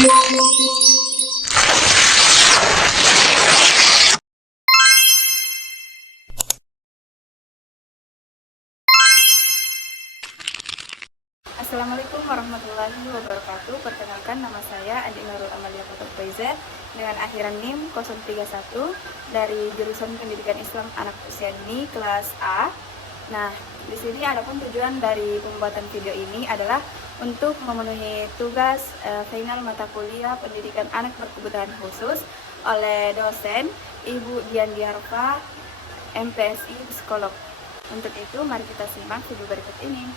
Assalamualaikum warahmatullahi wabarakatuh. Perkenalkan, nama saya Adik Nurul Amalia Putri Faiza dengan akhiran NIM 031 dari jurusan Pendidikan Islam Anak Usia Dini kelas A. Nah, di sini adapun tujuan dari pembuatan video ini adalah untuk memenuhi tugas final mata kuliah Pendidikan Anak Berkebutuhan Khusus oleh dosen Ibu Dian Diarfa, MPSI Psikolog. Untuk itu, mari kita simak video berikut ini.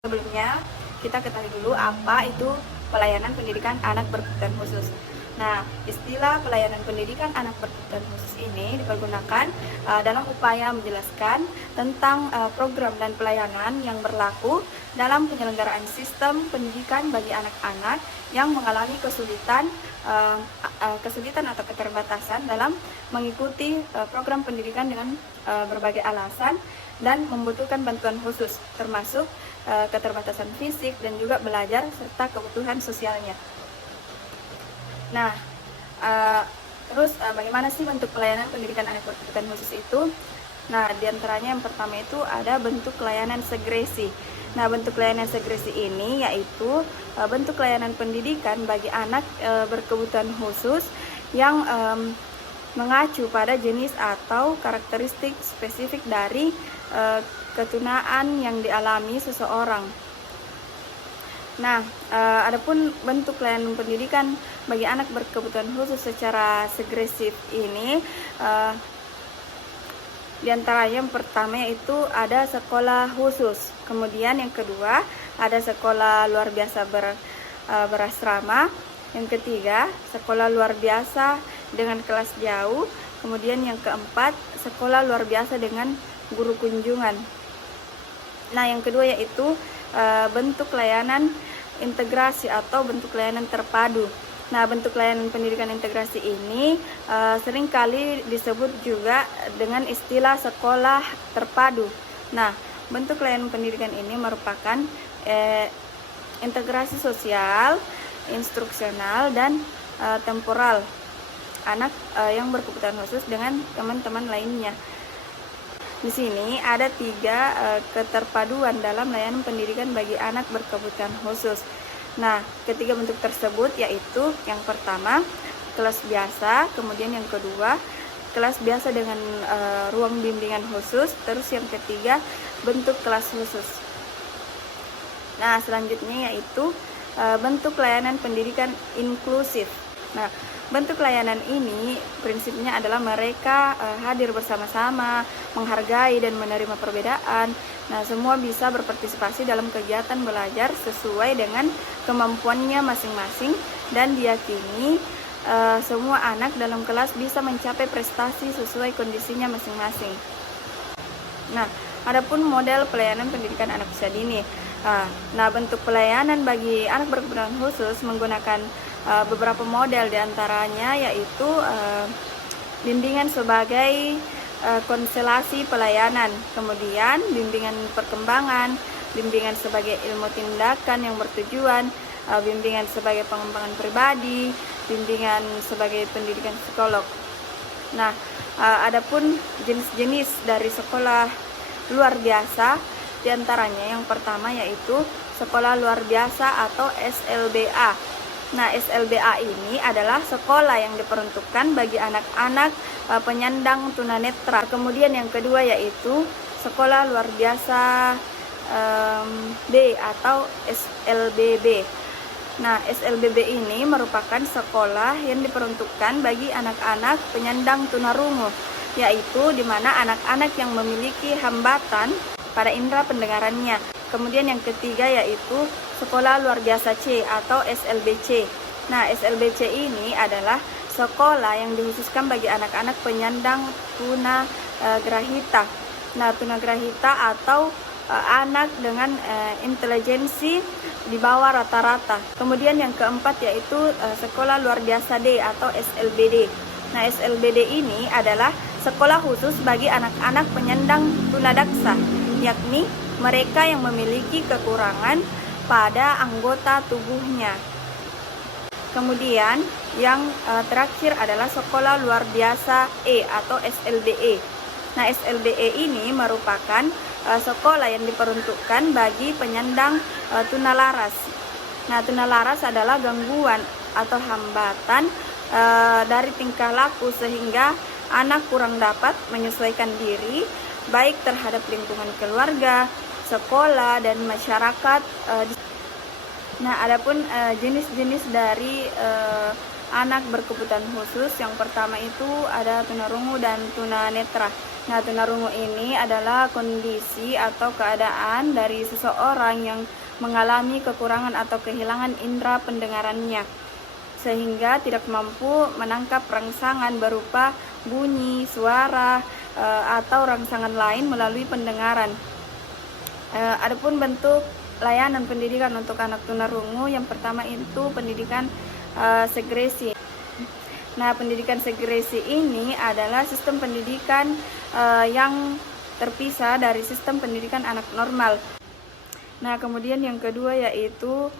Sebelumnya, kita ketahui dulu apa itu pelayanan pendidikan anak berkebutuhan khusus. Nah, istilah pelayanan pendidikan anak berkebutuhan khusus ini dipergunakan dalam upaya menjelaskan tentang program dan pelayanan yang berlaku dalam penyelenggaraan sistem pendidikan bagi anak-anak yang mengalami kesulitan atau keterbatasan dalam mengikuti program pendidikan dengan berbagai alasan dan membutuhkan bantuan khusus, termasuk keterbatasan fisik dan juga belajar serta kebutuhan sosialnya. Nah, terus bagaimana sih bentuk pelayanan pendidikan anak berkebutuhan khusus itu? Nah, diantaranya yang pertama itu ada bentuk layanan segresi. Nah, bentuk layanan segresi ini yaitu bentuk layanan pendidikan bagi anak berkebutuhan khusus yang mengacu pada jenis atau karakteristik spesifik dari ketunaan yang dialami seseorang. Nah, adapun bentuk layanan pendidikan bagi anak berkebutuhan khusus secara segresif ini, diantaranya yang pertama yaitu ada sekolah khusus, kemudian yang kedua ada sekolah luar biasa berasrama, yang ketiga sekolah luar biasa dengan kelas jauh, kemudian yang keempat sekolah luar biasa dengan guru kunjungan. Nah, yang kedua yaitu bentuk layanan integrasi atau bentuk layanan terpadu. Nah, bentuk layanan pendidikan integrasi ini seringkali disebut juga dengan istilah sekolah terpadu. Nah, bentuk layanan pendidikan ini merupakan integrasi sosial, instruksional, dan temporal anak yang berkebutuhan khusus dengan teman-teman lainnya. Di sini ada 3 keterpaduan dalam layanan pendidikan bagi anak berkebutuhan khusus. Nah, ketiga bentuk tersebut yaitu yang pertama kelas biasa, kemudian yang kedua kelas biasa dengan ruang bimbingan khusus, terus yang ketiga bentuk kelas khusus. Nah, selanjutnya yaitu bentuk layanan pendidikan inklusif. Nah, bentuk layanan ini prinsipnya adalah mereka hadir bersama-sama, menghargai dan menerima perbedaan. Nah, semua bisa berpartisipasi dalam kegiatan belajar sesuai dengan kemampuannya masing-masing dan diyakini semua anak dalam kelas bisa mencapai prestasi sesuai kondisinya masing-masing. Nah, adapun model pelayanan pendidikan anak usia dini. Nah, bentuk pelayanan bagi anak berkebutuhan khusus menggunakan beberapa model, diantaranya yaitu bimbingan sebagai konstelasi pelayanan, kemudian bimbingan perkembangan, bimbingan sebagai ilmu tindakan yang bertujuan, bimbingan sebagai pengembangan pribadi, bimbingan sebagai pendidikan psikolog. Nah, adapun jenis-jenis dari sekolah luar biasa, diantaranya yang pertama yaitu sekolah luar biasa atau SLBA. Nah, SLBA ini adalah sekolah yang diperuntukkan bagi anak-anak penyandang tunanetra. Kemudian yang kedua yaitu sekolah luar biasa B atau SLBB. Nah, SLBB ini merupakan sekolah yang diperuntukkan bagi anak-anak penyandang tunarungu, yaitu di mana anak-anak yang memiliki hambatan pada indera pendengarannya. Kemudian yang ketiga yaitu sekolah luar biasa C atau SLBC. Nah, SLBC ini adalah sekolah yang dikhususkan bagi anak-anak penyandang tunagrahita. Nah, tunagrahita atau anak dengan intelijensi di bawah rata-rata. Kemudian yang keempat yaitu sekolah luar biasa D atau SLBD. Nah, SLBD ini adalah sekolah khusus bagi anak-anak penyandang tunadaksa, yakni mereka yang memiliki kekurangan pada anggota tubuhnya. Kemudian yang terakhir adalah sekolah luar biasa E atau SLBE. Nah, SLBE ini merupakan sekolah yang diperuntukkan bagi penyandang tunalaras. Nah, tunalaras adalah gangguan atau hambatan dari tingkah laku sehingga anak kurang dapat menyesuaikan diri baik terhadap lingkungan keluarga, sekolah, dan masyarakat. Nah, adapun jenis-jenis dari anak berkebutuhan khusus, yang pertama itu ada tunarungu dan tunanetra. Nah, tunarungu ini adalah kondisi atau keadaan dari seseorang yang mengalami kekurangan atau kehilangan indera pendengarannya, sehingga tidak mampu menangkap rangsangan berupa bunyi, suara, atau rangsangan lain melalui pendengaran. Adapun bentuk layanan pendidikan untuk anak tunarungu, yang pertama itu pendidikan segresi. Nah, pendidikan segresi ini adalah sistem pendidikan yang terpisah dari sistem pendidikan anak normal. Nah, kemudian yang kedua yaitu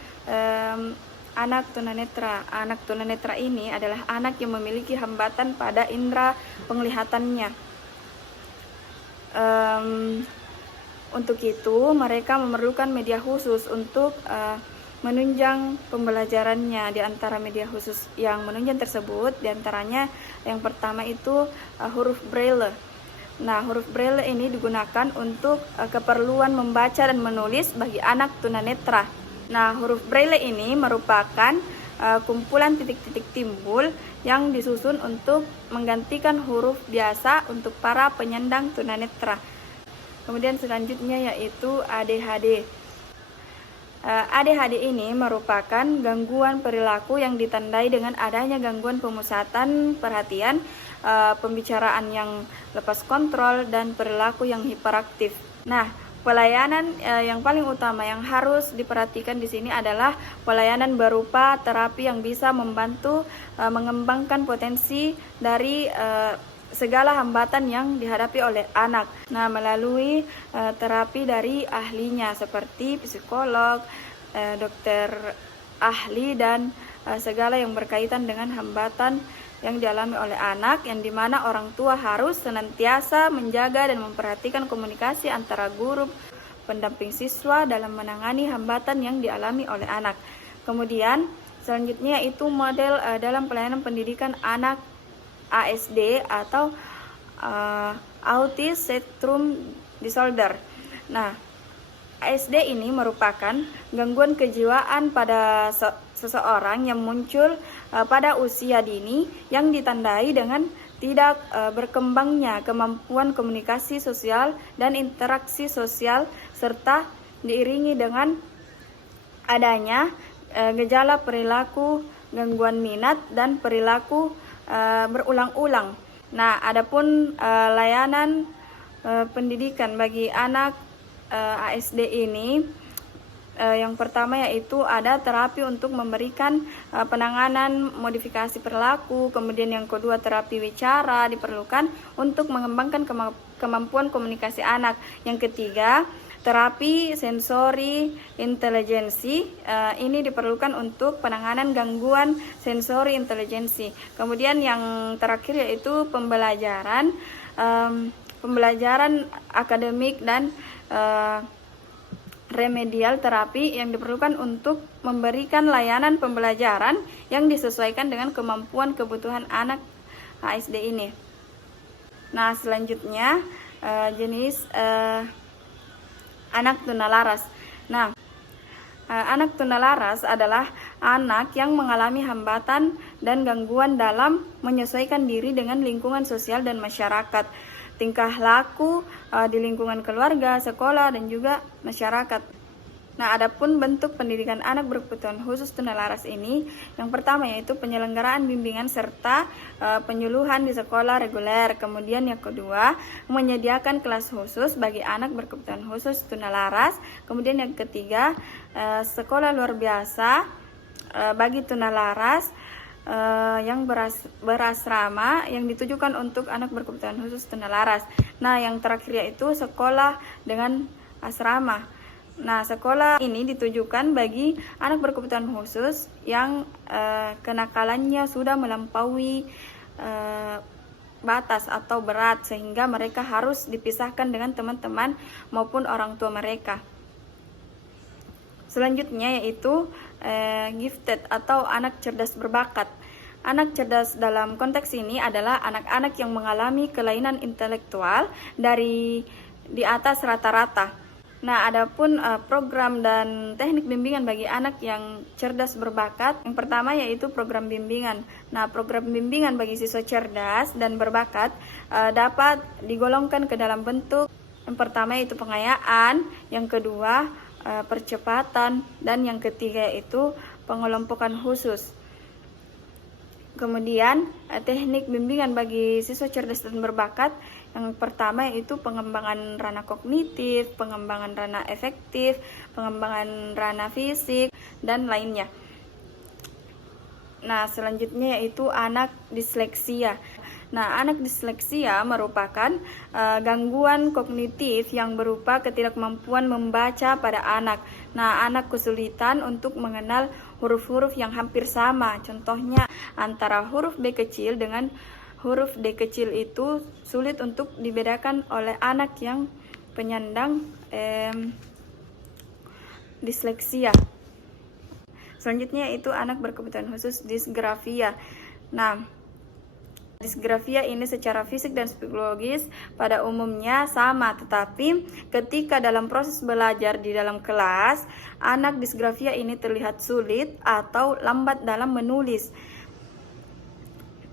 anak tunanetra. Anak tunanetra ini adalah anak yang memiliki hambatan pada indera penglihatannya. Untuk itu, mereka memerlukan media khusus untuk menunjang pembelajarannya. Di antara media khusus yang menunjang tersebut, diantaranya yang pertama itu huruf Braille. Nah, huruf Braille ini digunakan untuk keperluan membaca dan menulis bagi anak tunanetra. Nah, huruf Braille ini merupakan kumpulan titik-titik timbul yang disusun untuk menggantikan huruf biasa untuk para penyandang tunanetra. Kemudian selanjutnya yaitu ADHD. ADHD ini merupakan gangguan perilaku yang ditandai dengan adanya gangguan pemusatan perhatian, pembicaraan yang lepas kontrol, dan perilaku yang hiperaktif. Nah, pelayanan yang paling utama yang harus diperhatikan di sini adalah pelayanan berupa terapi yang bisa membantu mengembangkan potensi dari segala hambatan yang dihadapi oleh anak. Nah, melalui terapi dari ahlinya seperti psikolog, dokter ahli, dan segala yang berkaitan dengan hambatan yang dialami oleh anak, yang dimana orang tua harus senantiasa menjaga dan memperhatikan komunikasi antara guru, pendamping siswa dalam menangani hambatan yang dialami oleh anak. Kemudian selanjutnya itu model dalam pelayanan pendidikan anak ASD atau Autism Spectrum Disorder. Nah, ASD ini merupakan gangguan kejiwaan pada seseorang yang muncul pada usia dini yang ditandai dengan tidak berkembangnya kemampuan komunikasi sosial dan interaksi sosial, serta diiringi dengan adanya gejala perilaku, gangguan minat, dan perilaku berulang-ulang. Nah, adapun layanan pendidikan bagi anak ASD ini, yang pertama yaitu ada terapi untuk memberikan penanganan modifikasi perilaku. Kemudian yang kedua, terapi wicara diperlukan untuk mengembangkan kemampuan komunikasi anak. Yang ketiga, terapi sensori intelijensi ini diperlukan untuk penanganan gangguan sensori intelijensi. Kemudian yang terakhir yaitu pembelajaran akademik dan remedial terapi yang diperlukan untuk memberikan layanan pembelajaran yang disesuaikan dengan kemampuan kebutuhan anak ASD ini. Nah, selanjutnya jenis anak tunalaras. Nah, anak tunalaras adalah anak yang mengalami hambatan dan gangguan dalam menyesuaikan diri dengan lingkungan sosial dan masyarakat, tingkah laku di lingkungan keluarga, sekolah, dan juga masyarakat. Nah, adapun bentuk pendidikan anak berkebutuhan khusus tunalaras ini, yang pertama yaitu penyelenggaraan bimbingan serta penyuluhan di sekolah reguler. Kemudian yang kedua, menyediakan kelas khusus bagi anak berkebutuhan khusus tunalaras. Kemudian yang ketiga, sekolah luar biasa bagi tunalaras yang berasrama yang ditujukan untuk anak berkebutuhan khusus tunalaras. Nah, yang terakhir yaitu sekolah dengan asrama. Nah, sekolah ini ditujukan bagi anak berkebutuhan khusus yang kenakalannya sudah melampaui batas atau berat sehingga mereka harus dipisahkan dengan teman-teman maupun orang tua mereka. Selanjutnya yaitu gifted atau anak cerdas berbakat. Anak cerdas dalam konteks ini adalah anak-anak yang mengalami kelainan intelektual dari di atas rata-rata. Nah, adapun program dan teknik bimbingan bagi anak yang cerdas berbakat, yang pertama yaitu program bimbingan. Nah, program bimbingan bagi siswa cerdas dan berbakat dapat digolongkan ke dalam bentuk yang pertama yaitu pengayaan, yang kedua percepatan, dan yang ketiga yaitu pengelompokan khusus. Kemudian teknik bimbingan bagi siswa cerdas dan berbakat yang pertama yaitu pengembangan ranah kognitif, pengembangan ranah efektif, pengembangan ranah fisik, dan lainnya. Nah, selanjutnya yaitu anak disleksia. Nah, anak disleksia merupakan gangguan kognitif yang berupa ketidakmampuan membaca pada anak. Nah, anak kesulitan untuk mengenal huruf-huruf yang hampir sama. Contohnya antara huruf B kecil dengan huruf D kecil itu sulit untuk dibedakan oleh anak yang penyandang disleksia. Selanjutnya itu anak berkebutuhan khusus disgrafia. Nah, disgrafia ini secara fisik dan psikologis pada umumnya sama, tetapi ketika dalam proses belajar di dalam kelas, anak disgrafia ini terlihat sulit atau lambat dalam menulis.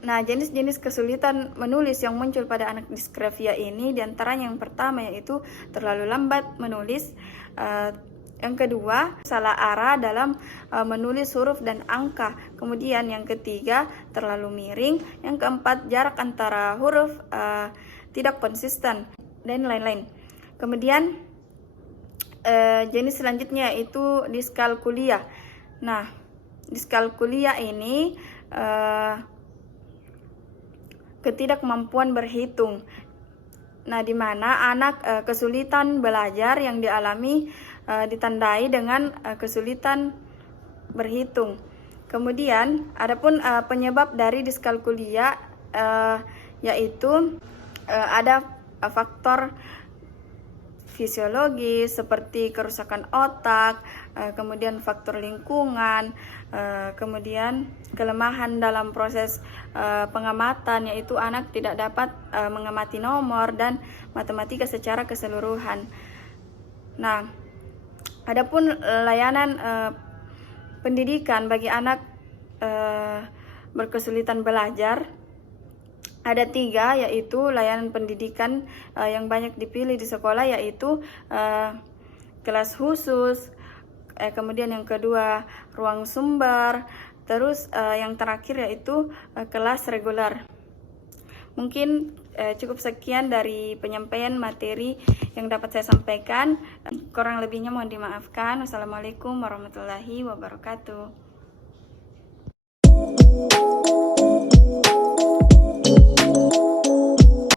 Nah, jenis-jenis kesulitan menulis yang muncul pada anak disgrafia ini diantaranya yang pertama yaitu terlalu lambat menulis, yang kedua salah arah dalam menulis huruf dan angka, kemudian yang ketiga terlalu miring, yang keempat jarak antara huruf tidak konsisten, dan lain-lain. Kemudian jenis selanjutnya yaitu diskalkulia. Nah, diskalkulia ini ketidakmampuan berhitung. Nah, di mana anak kesulitan belajar yang dialami ditandai dengan kesulitan berhitung. Kemudian, adapun penyebab dari diskalkulia yaitu ada faktor fisiologis seperti kerusakan otak, kemudian faktor lingkungan, kemudian kelemahan dalam proses pengamatan, yaitu anak tidak dapat mengamati nomor dan matematika secara keseluruhan. Nah, adapun layanan pendidikan bagi anak berkesulitan belajar ada 3, yaitu layanan pendidikan yang banyak dipilih di sekolah, yaitu kelas khusus, kemudian yang kedua ruang sumber, terus yang terakhir yaitu kelas reguler. Mungkin cukup sekian dari penyampaian materi yang dapat saya sampaikan. Kurang lebihnya mohon dimaafkan. Wassalamualaikum warahmatullahi wabarakatuh.